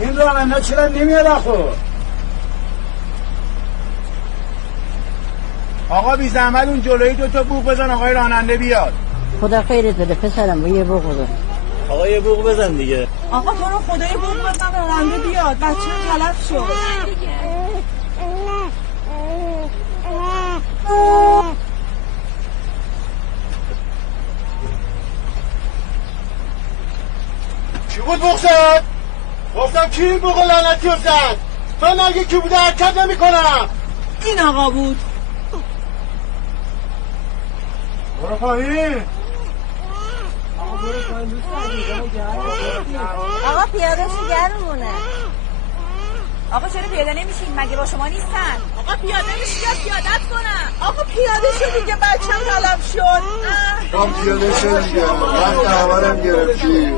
این راننده چرا نمیاد آخو؟ آقا بی زحمت اون جلوی 2 تا بوق بزن آقای راننده بیاد. خدا خیرت بده پسرم، یه بوق بزن. آقا یه بوق بزن دیگه. آقا تو رو خدا یه بوق بزن راننده بیاد، بچه تلف شد. کی بود بوق زد؟ گفتم کی این بوق لعنتی رو زد؟ تو نگه کی بوده حرکت نمی کنم. این آقا بود. برو پایین. آقا پیاده شو گرمونه. آقا چرا پیاده نمیشین؟ مگه با شما نیستن؟ آقا پیاده میشین یا پیادت کنم؟ آقا پیاده شو دیگه، بچه‌م تلف شد. پیاده شو دیگه، وقت همارم گرفتی.